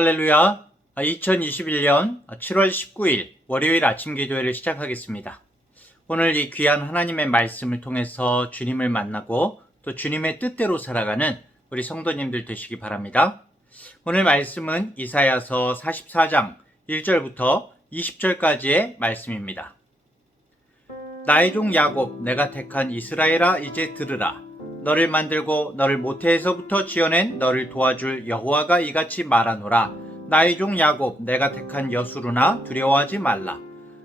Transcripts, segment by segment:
할렐루야. 2021년 7월 19일 월요일 아침 기도회를 시작하겠습니다. 오늘 이 귀한 하나님의 말씀을 통해서 주님을 만나고 또 주님의 뜻대로 살아가는 우리 성도님들 되시기 바랍니다. 오늘 말씀은 이사야서 44장 1절부터 20절까지의 말씀입니다. 나의 종 야곱, 내가 택한 이스라엘아, 이제 들으라. 너를 만들고 너를 모태에서부터 지어낸 너를 도와줄 여호와가 이같이 말하노라. 나의 종 야곱, 내가 택한 여수르나 두려워하지 말라.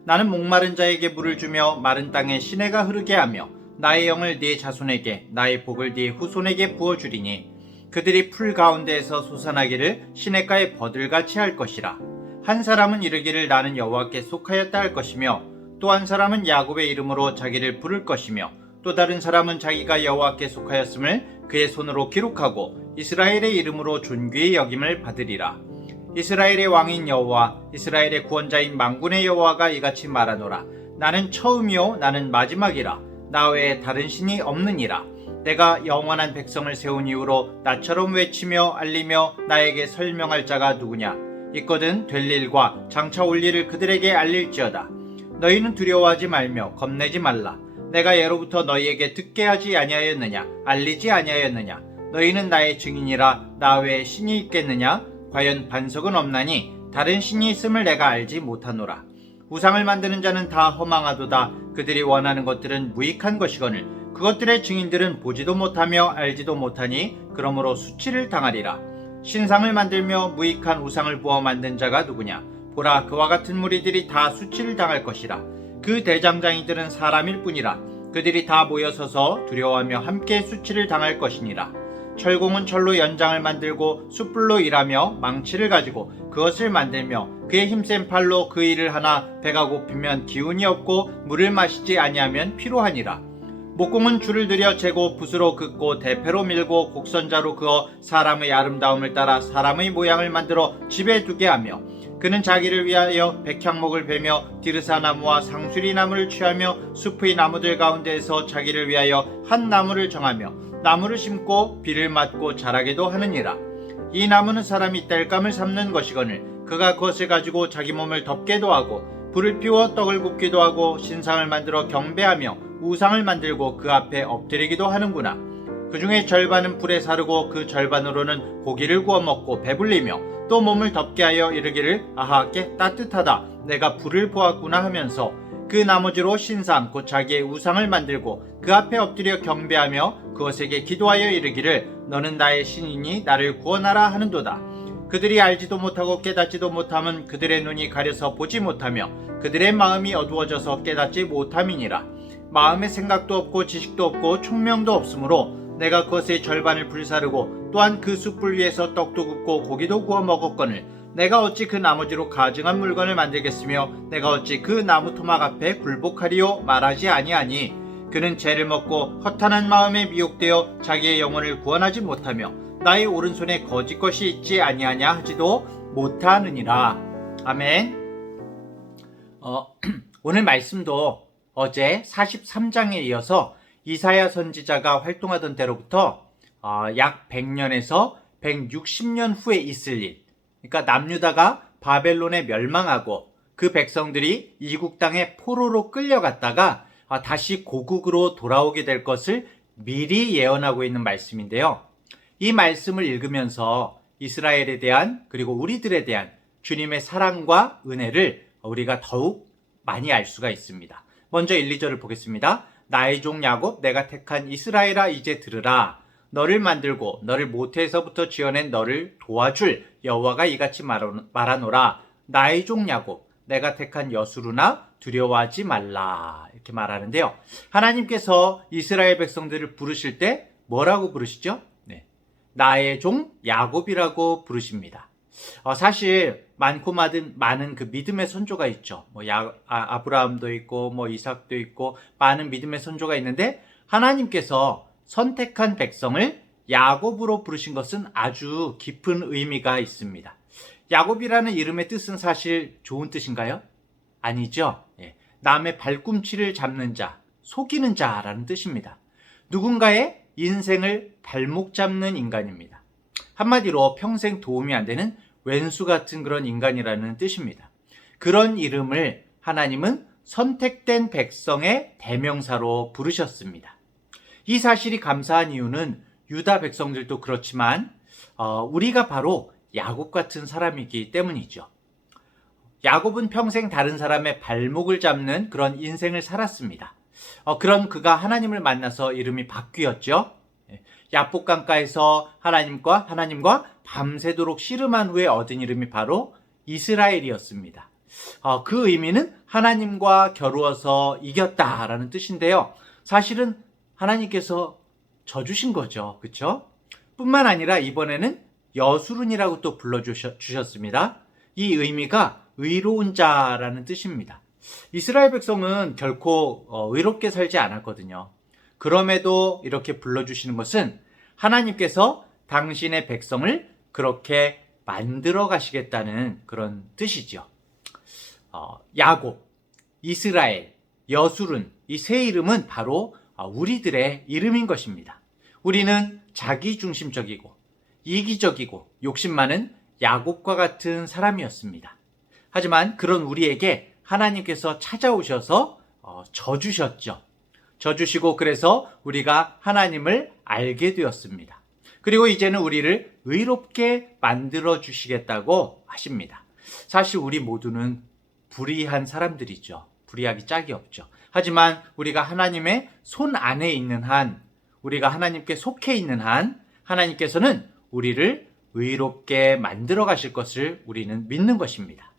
나는 목마른 자에게 물을 주며 마른 땅에 시내가 흐르게 하며 나의 영을 네 자손에게, 나의 복을 네 후손에게 부어주리니 그들이 풀 가운데에서 솟아나기를 시냇가에 버들같이 할 것이라. 한 사람은 이르기를 나는 여호와께 속하였다 할 것이며, 또 한 사람은 야곱의 이름으로 자기를 부를 것이며, 또 다른 사람은 자기가 여호와께 속하였음을 그의 손으로 기록하고 이스라엘의 이름으로 존귀의 여김을 받으리라. 이스라엘의 왕인 여호와, 이스라엘의 구원자인 만군의 여호와가 이같이 말하노라. 나는 처음이요 나는 마지막이라. 나 외에 다른 신이 없느니라. 내가 영원한 백성을 세운 이후로 나처럼 외치며 알리며 나에게 설명할 자가 누구냐. 있거든 될 일과 장차 올 일을 그들에게 알릴지어다. 너희는 두려워하지 말며 겁내지 말라. 내가 예로부터 너희에게 듣게 하지 아니하였느냐, 알리지 아니하였느냐. 너희는 나의 증인이라. 나 외에 신이 있겠느냐. 과연 반석은 없나니 다른 신이 있음을 내가 알지 못하노라. 우상을 만드는 자는 다 허망하도다. 그들이 원하는 것들은 무익한 것이거늘 그것들의 증인들은 보지도 못하며 알지도 못하니 그러므로 수치를 당하리라. 신상을 만들며 무익한 우상을 부어 만든 자가 누구냐. 보라, 그와 같은 무리들이 다 수치를 당할 것이라. 그 대장장이들은 사람일 뿐이라. 그들이 다 모여서서 두려워하며 함께 수치를 당할 것이니라. 철공은 철로 연장을 만들고 숯불로 일하며 망치를 가지고 그것을 만들며 그의 힘센 팔로 그 일을 하나 배가 고프면 기운이 없고 물을 마시지 아니하면 피로하니라. 목공은 줄을 들여 재고 붓으로 긋고 대패로 밀고 곡선자로 그어 사람의 아름다움을 따라 사람의 모양을 만들어 집에 두게 하며, 그는 자기를 위하여 백향목을 베며 디르사나무와 상수리나무를 취하며 숲의 나무들 가운데에서 자기를 위하여 한 나무를 정하며 나무를 심고 비를 맞고 자라게도 하느니라. 이 나무는 사람이 땔감을 삶는 것이거늘 그가 그것을 가지고 자기 몸을 덮게도 하고 불을 피워 떡을 굽기도 하고 신상을 만들어 경배하며 우상을 만들고 그 앞에 엎드리기도 하는구나. 그 중에 절반은 불에 사르고 그 절반으로는 고기를 구워 먹고 배불리며 또 몸을 덮게 하여 이르기를 아하 꽤 따뜻하다, 내가 불을 보았구나 하면서 그 나머지로 신상 곧 자기의 우상을 만들고 그 앞에 엎드려 경배하며 그것에게 기도하여 이르기를 너는 나의 신이니 나를 구원하라 하는도다. 그들이 알지도 못하고 깨닫지도 못함은 그들의 눈이 가려서 보지 못하며 그들의 마음이 어두워져서 깨닫지 못함이니라. 마음의 생각도 없고 지식도 없고 총명도 없으므로 내가 그것의 절반을 불사르고 또한 그 숯불 위에서 떡도 굽고 고기도 구워 먹었거늘 내가 어찌 그 나머지로 가증한 물건을 만들겠으며 내가 어찌 그 나무 토막 앞에 굴복하리요 말하지 아니하니. 그는 죄를 먹고 허탄한 마음에 미혹되어 자기의 영혼을 구원하지 못하며 나의 오른손에 거짓 것이 있지 아니하냐 하지도 못하느니라. 아멘. 오늘 말씀도 어제 43장에 이어서 이사야 선지자가 활동하던 때로부터 약 100년에서 160년 후에 있을 일, 그러니까 남유다가 바벨론에 멸망하고 그 백성들이 이국 땅에 포로로 끌려갔다가 다시 고국으로 돌아오게 될 것을 미리 예언하고 있는 말씀인데요. 이 말씀을 읽으면서 이스라엘에 대한 그리고 우리들에 대한 주님의 사랑과 은혜를 우리가 더욱 많이 알 수가 있습니다. 먼저 1, 2절을 보겠습니다. 나의 종 야곱, 내가 택한 이스라엘아, 이제 들으라. 너를 만들고 너를 모태에서부터 지어낸 너를 도와줄 여호와가 이같이 말하노라. 나의 종 야곱, 내가 택한 여수르나 두려워하지 말라. 이렇게 말하는데요. 하나님께서 이스라엘 백성들을 부르실 때 뭐라고 부르시죠? 나의 종 야곱이라고 부르십니다. 사실 많고 많은 그 믿음의 선조가 있죠. 아브라함도 있고 이삭도 있고 많은 믿음의 선조가 있는데 하나님께서 선택한 백성을 야곱으로 부르신 것은 아주 깊은 의미가 있습니다. 야곱이라는 이름의 뜻은 사실 좋은 뜻인가요? 아니죠. 남의 발꿈치를 잡는 자, 속이는 자라는 뜻입니다. 누군가의 인생을 발목 잡는 인간입니다. 한마디로 평생 도움이 안 되는 왼수 같은 그런 인간이라는 뜻입니다. 그런 이름을 하나님은 선택된 백성의 대명사로 부르셨습니다. 이 사실이 감사한 이유는 유다 백성들도 그렇지만 우리가 바로 야곱 같은 사람이기 때문이죠. 야곱은 평생 다른 사람의 발목을 잡는 그런 인생을 살았습니다. 그런 그가 하나님을 만나서 이름이 바뀌었죠. 야복강가에서 하나님과 밤새도록 씨름한 후에 얻은 이름이 바로 이스라엘이었습니다. 그 의미는 하나님과 겨루어서 이겼다라는 뜻인데요. 사실은 하나님께서 져주신 거죠. 그렇죠? 뿐만 아니라 이번에는 여수룬이라고 또 불러주셨습니다. 이 의미가 의로운 자라는 뜻입니다. 이스라엘 백성은 결코 의롭게 살지 않았거든요. 그럼에도 이렇게 불러주시는 것은 하나님께서 당신의 백성을 그렇게 만들어 가시겠다는 그런 뜻이죠. 야곱, 이스라엘, 여술은 이 세 이름은 바로 우리들의 이름인 것입니다. 우리는 자기중심적이고 이기적이고 욕심 많은 야곱과 같은 사람이었습니다. 하지만 그런 우리에게 하나님께서 찾아오셔서 져주셨죠. 져주시고 그래서 우리가 하나님을 알게 되었습니다. 그리고 이제는 우리를 의롭게 만들어 주시겠다고 하십니다. 사실 우리 모두는 불의한 사람들이죠. 불의하기 짝이 없죠. 하지만 우리가 하나님의 손 안에 있는 한, 우리가 하나님께 속해 있는 한, 하나님께서는 우리를 의롭게 만들어 가실 것을 우리는 믿는 것입니다.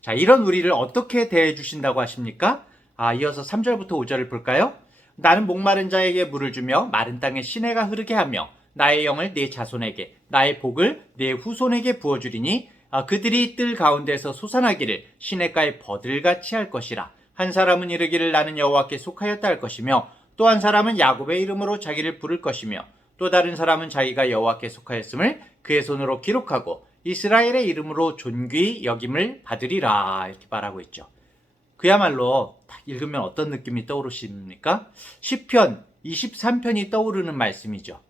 자, 이런 우리를 어떻게 대해 주신다고 하십니까? 이어서 3절부터 5절을 볼까요? 나는 목마른 자에게 물을 주며 마른 땅에 시내가 흐르게 하며 나의 영을 네 자손에게 나의 복을 네 후손에게 부어주리니 그들이 뜰 가운데서 솟아나기를 시냇가에 버들같이 할 것이라. 한 사람은 이르기를 나는 여호와께 속하였다 할 것이며 또 한 사람은 야곱의 이름으로 자기를 부를 것이며 또 다른 사람은 자기가 여호와께 속하였음을 그의 손으로 기록하고 이스라엘의 이름으로 존귀히 여김을 받으리라. 이렇게 말하고 있죠. 그야말로 딱 읽으면 어떤 느낌이 떠오르십니까? 시편 23편이 떠오르는 말씀이죠.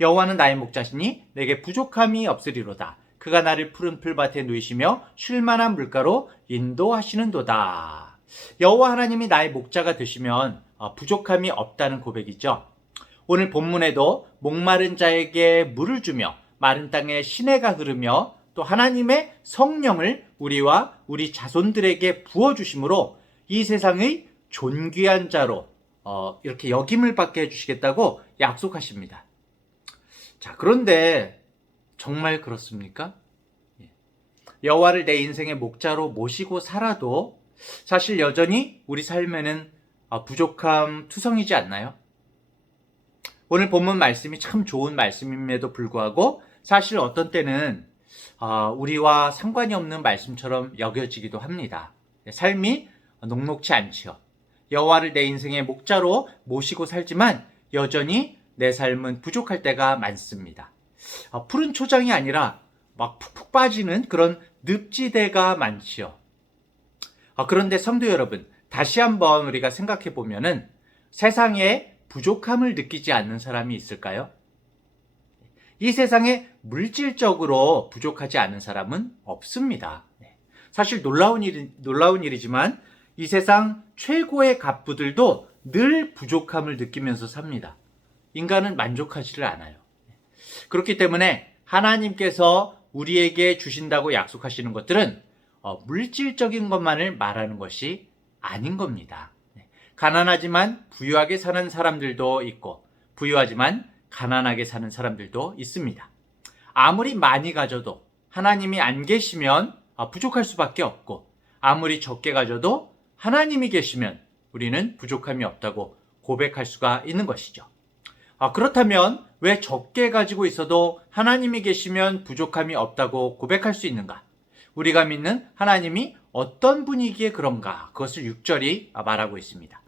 여호와는 나의 목자시니 내게 부족함이 없으리로다. 그가 나를 푸른 풀밭에 누이시며 쉴만한 물가로 인도하시는도다. 여호와 하나님이 나의 목자가 되시면 부족함이 없다는 고백이죠. 오늘 본문에도 목마른 자에게 물을 주며 마른 땅에 시내가 흐르며 또 하나님의 성령을 우리와 우리 자손들에게 부어주심으로 이 세상의 존귀한 자로 이렇게 역임을 받게 해주시겠다고 약속하십니다. 자, 그런데 정말 그렇습니까? 여호와를 내 인생의 목자로 모시고 살아도 사실 여전히 우리 삶에는 부족함 투성이지 않나요? 오늘 본문 말씀이 참 좋은 말씀임에도 불구하고 사실 어떤 때는 우리와 상관이 없는 말씀처럼 여겨지기도 합니다. 삶이 녹록치 않지요. 여호와를 내 인생의 목자로 모시고 살지만 여전히 내 삶은 부족할 때가 많습니다. 푸른 초장이 아니라 막 푹푹 빠지는 그런 늪지대가 많지요. 그런데 성도 여러분, 다시 한번 우리가 생각해 보면은 세상에 부족함을 느끼지 않는 사람이 있을까요? 이 세상에 물질적으로 부족하지 않은 사람은 없습니다. 사실 놀라운 일이지만 이 세상 최고의 갑부들도 늘 부족함을 느끼면서 삽니다. 인간은 만족하지를 않아요. 그렇기 때문에 하나님께서 우리에게 주신다고 약속하시는 것들은 물질적인 것만을 말하는 것이 아닌 겁니다. 가난하지만 부유하게 사는 사람들도 있고 부유하지만 가난하게 사는 사람들도 있습니다. 아무리 많이 가져도 하나님이 안 계시면 부족할 수밖에 없고 아무리 적게 가져도 하나님이 계시면 우리는 부족함이 없다고 고백할 수가 있는 것이죠. 그렇다면 왜 적게 가지고 있어도 하나님이 계시면 부족함이 없다고 고백할 수 있는가? 우리가 믿는 하나님이 어떤 분이기에 그런가? 그것을 6절이 말하고 있습니다.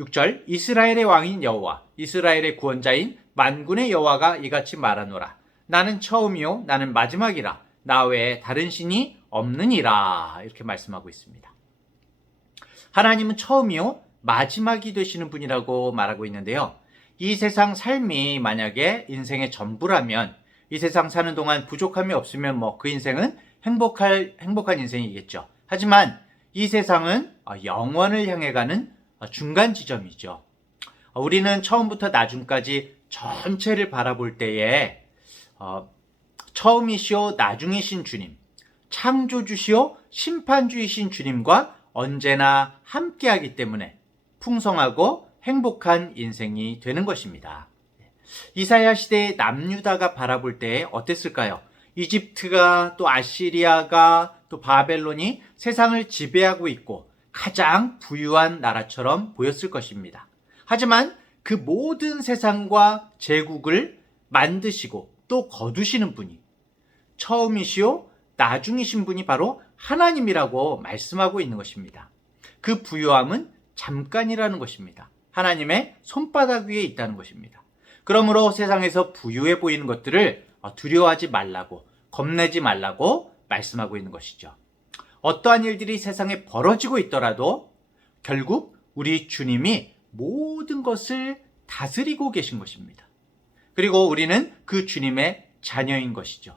6절, 이스라엘의 왕인 여호와, 이스라엘의 구원자인 만군의 여호와가 이같이 말하노라. 나는 처음이요 나는 마지막이라. 나 외에 다른 신이 없느니라. 이렇게 말씀하고 있습니다. 하나님은 처음이요 마지막이 되시는 분이라고 말하고 있는데요. 이 세상 삶이 만약에 인생의 전부라면 이 세상 사는 동안 부족함이 없으면 그 인생은 행복한 인생이겠죠. 하지만 이 세상은 영원을 향해 가는 중간 지점이죠. 우리는 처음부터 나중까지 전체를 바라볼 때에 처음이시오 나중이신 주님, 창조주시오 심판주이신 주님과 언제나 함께하기 때문에 풍성하고 행복한 인생이 되는 것입니다. 이사야 시대의 남유다가 바라볼 때 어땠을까요? 이집트가 또 아시리아가 또 바벨론이 세상을 지배하고 있고 가장 부유한 나라처럼 보였을 것입니다. 하지만 그 모든 세상과 제국을 만드시고 또 거두시는 분이 처음이시오 나중이신 분이 바로 하나님이라고 말씀하고 있는 것입니다. 그 부유함은 잠깐이라는 것입니다. 하나님의 손바닥 위에 있다는 것입니다. 그러므로 세상에서 부유해 보이는 것들을 두려워하지 말라고, 겁내지 말라고 말씀하고 있는 것이죠. 어떠한 일들이 세상에 벌어지고 있더라도 결국 우리 주님이 모든 것을 다스리고 계신 것입니다. 그리고 우리는 그 주님의 자녀인 것이죠.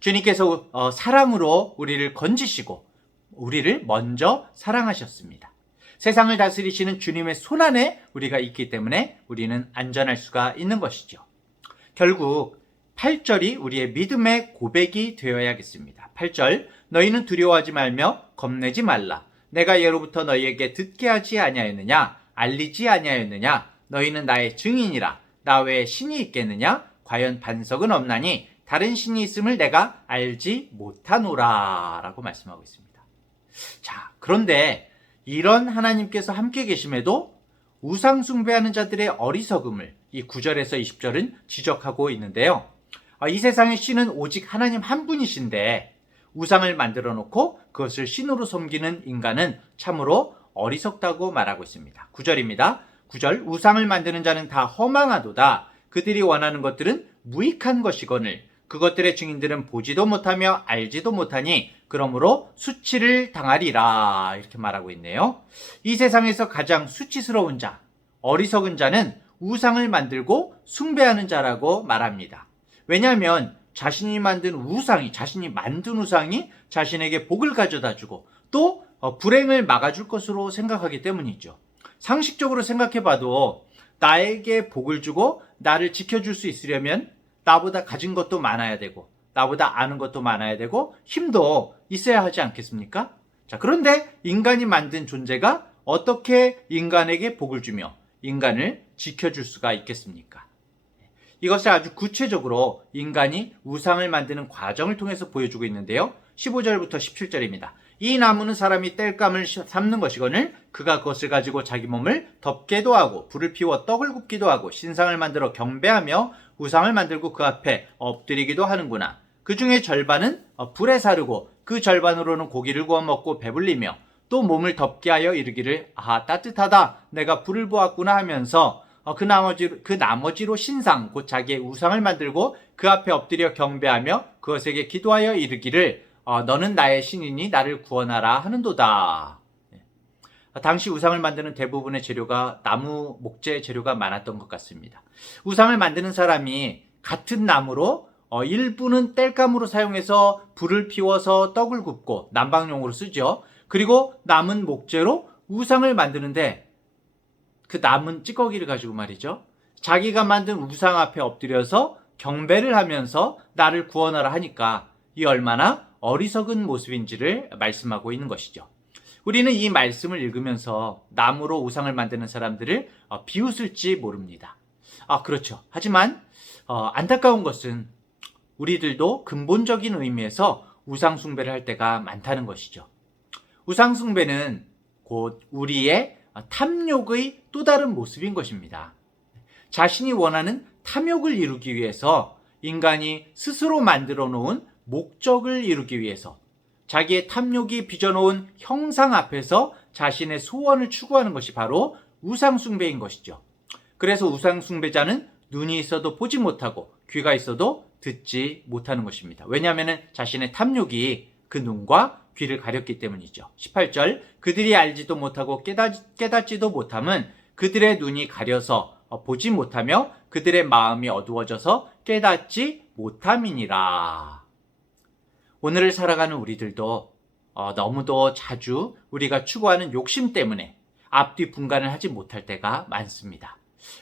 주님께서 사랑으로 우리를 건지시고 우리를 먼저 사랑하셨습니다. 세상을 다스리시는 주님의 손안에 우리가 있기 때문에 우리는 안전할 수가 있는 것이죠. 결국 8절이 우리의 믿음의 고백이 되어야겠습니다. 8절, 너희는 두려워하지 말며 겁내지 말라. 내가 예로부터 너희에게 듣게 하지 아니하였느냐? 알리지 아니하였느냐? 너희는 나의 증인이라. 나 외에 신이 있겠느냐? 과연 반석은 없나니 다른 신이 있음을 내가 알지 못하노라 라고 말씀하고 있습니다. 자, 그런데 이런 하나님께서 함께 계심에도 우상 숭배하는 자들의 어리석음을 이 9절에서 20절은 지적하고 있는데요. 이 세상의 신은 오직 하나님 한 분이신데 우상을 만들어 놓고 그것을 신으로 섬기는 인간은 참으로 어리석다고 말하고 있습니다. 9절입니다. 9절, 우상을 만드는 자는 다 허망하도다. 그들이 원하는 것들은 무익한 것이거늘 그것들의 증인들은 보지도 못하며 알지도 못하니 그러므로 수치를 당하리라 이렇게 말하고 있네요. 이 세상에서 가장 수치스러운 자, 어리석은 자는 우상을 만들고 숭배하는 자라고 말합니다. 왜냐하면 자신이 만든 우상이 자신에게 복을 가져다주고 또 불행을 막아줄 것으로 생각하기 때문이죠. 상식적으로 생각해봐도 나에게 복을 주고 나를 지켜줄 수 있으려면 나보다 가진 것도 많아야 되고 나보다 아는 것도 많아야 되고 힘도 있어야 하지 않겠습니까? 자, 그런데 인간이 만든 존재가 어떻게 인간에게 복을 주며 인간을 지켜줄 수가 있겠습니까? 이것을 아주 구체적으로 인간이 우상을 만드는 과정을 통해서 보여주고 있는데요. 15절부터 17절입니다. 이 나무는 사람이 땔감을 삶는 것이거늘 그가 그것을 가지고 자기 몸을 덮게도 하고 불을 피워 떡을 굽기도 하고 신상을 만들어 경배하며 우상을 만들고 그 앞에 엎드리기도 하는구나. 그 중에 절반은 불에 사르고 그 절반으로는 고기를 구워 먹고 배불리며 또 몸을 덮게 하여 이르기를 아하 따뜻하다 내가 불을 보았구나 하면서 그 나머지로 신상 곧 자기의 우상을 만들고 그 앞에 엎드려 경배하며 그것에게 기도하여 이르기를 너는 나의 신이니 나를 구원하라 하는도다. 당시 우상을 만드는 대부분의 재료가 나무, 목재 재료가 많았던 것 같습니다. 우상을 만드는 사람이 같은 나무로 일부는 땔감으로 사용해서 불을 피워서 떡을 굽고 난방용으로 쓰죠. 그리고 남은 목재로 우상을 만드는데 그 남은 찌꺼기를 가지고 말이죠. 자기가 만든 우상 앞에 엎드려서 경배를 하면서 나를 구원하라 하니까 이 얼마나 어리석은 모습인지를 말씀하고 있는 것이죠. 우리는 이 말씀을 읽으면서 나무로 우상을 만드는 사람들을 비웃을지 모릅니다. 그렇죠. 하지만 안타까운 것은 우리들도 근본적인 의미에서 우상 숭배를 할 때가 많다는 것이죠. 우상 숭배는 곧 우리의 탐욕의 또 다른 모습인 것입니다. 자신이 원하는 탐욕을 이루기 위해서 인간이 스스로 만들어 놓은 목적을 이루기 위해서 자기의 탐욕이 빚어놓은 형상 앞에서 자신의 소원을 추구하는 것이 바로 우상 숭배인 것이죠. 그래서 우상 숭배자는 눈이 있어도 보지 못하고 귀가 있어도 듣지 못하는 것입니다. 왜냐하면 자신의 탐욕이 그 눈과 귀를 가렸기 때문이죠. 18절 그들이 알지도 못하고 깨닫지도 못함은 그들의 눈이 가려서 보지 못하며 그들의 마음이 어두워져서 깨닫지 못함이니라. 오늘을 살아가는 우리들도 너무도 자주 우리가 추구하는 욕심 때문에 앞뒤 분간을 하지 못할 때가 많습니다.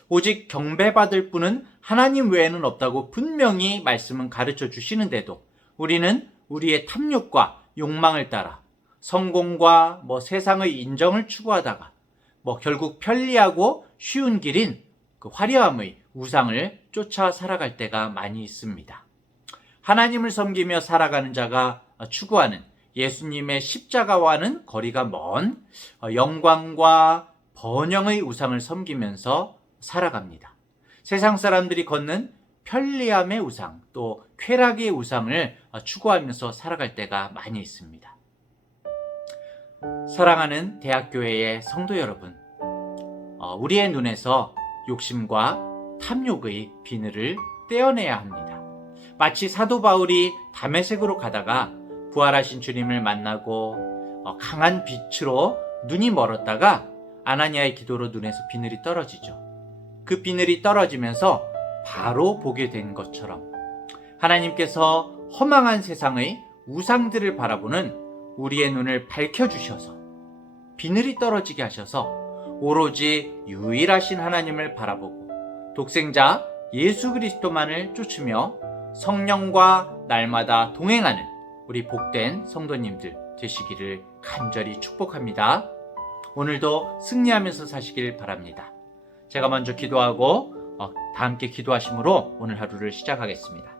오직 경배받을 분은 하나님 외에는 없다고 분명히 말씀은 가르쳐 주시는데도 우리는 우리의 탐욕과 욕망을 따라 성공과 세상의 인정을 추구하다가 결국 편리하고 쉬운 길인 그 화려함의 우상을 쫓아 살아갈 때가 많이 있습니다. 하나님을 섬기며 살아가는 자가 추구하는 예수님의 십자가와는 거리가 먼 영광과 번영의 우상을 섬기면서 살아갑니다. 세상 사람들이 걷는 편리함의 우상, 또 쾌락의 우상을 추구하면서 살아갈 때가 많이 있습니다. 사랑하는 대학교회의 성도 여러분, 우리의 눈에서 욕심과 탐욕의 비늘을 떼어내야 합니다. 마치 사도 바울이 다메섹으로 가다가 부활하신 주님을 만나고 강한 빛으로 눈이 멀었다가 아나니아의 기도로 눈에서 비늘이 떨어지죠. 그 비늘이 떨어지면서 바로 보게 된 것처럼 하나님께서 허망한 세상의 우상들을 바라보는 우리의 눈을 밝혀주셔서 비늘이 떨어지게 하셔서 오로지 유일하신 하나님을 바라보고 독생자 예수 그리스도만을 쫓으며 성령과 날마다 동행하는 우리 복된 성도님들 되시기를 간절히 축복합니다. 오늘도 승리하면서 사시길 바랍니다. 제가 먼저 기도하고 다 함께 기도하심으로 오늘 하루를 시작하겠습니다.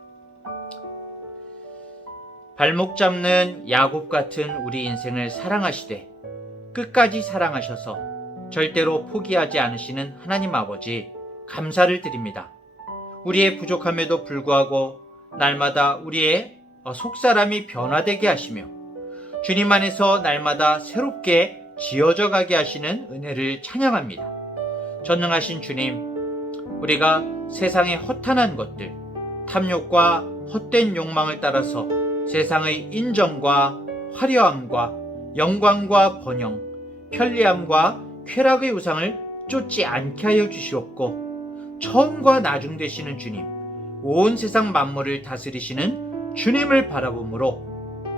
발목 잡는 야곱 같은 우리 인생을 사랑하시되 끝까지 사랑하셔서 절대로 포기하지 않으시는 하나님 아버지 감사를 드립니다. 우리의 부족함에도 불구하고 날마다 우리의 속사람이 변화되게 하시며 주님 안에서 날마다 새롭게 지어져 가게 하시는 은혜를 찬양합니다. 전능하신 주님, 우리가 세상의 허탄한 것들, 탐욕과 헛된 욕망을 따라서 세상의 인정과 화려함과 영광과 번영, 편리함과 쾌락의 우상을 쫓지 않게 하여 주시옵고 처음과 나중 되시는 주님, 온 세상 만물을 다스리시는 주님을 바라보므로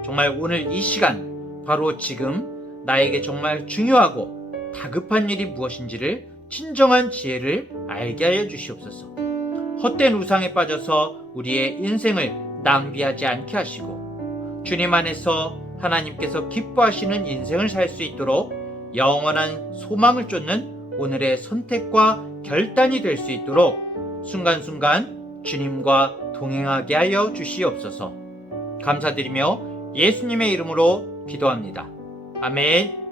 정말 오늘 이 시간 바로 지금 나에게 정말 중요하고 다급한 일이 무엇인지를 진정한 지혜를 알게 하여 주시옵소서. 헛된 우상에 빠져서 우리의 인생을 낭비하지 않게 하시고 주님 안에서 하나님께서 기뻐하시는 인생을 살 수 있도록 영원한 소망을 쫓는 오늘의 선택과 결단이 될 수 있도록 순간순간 주님과 동행하게 하여 주시옵소서. 감사드리며 예수님의 이름으로 기도합니다. 아멘.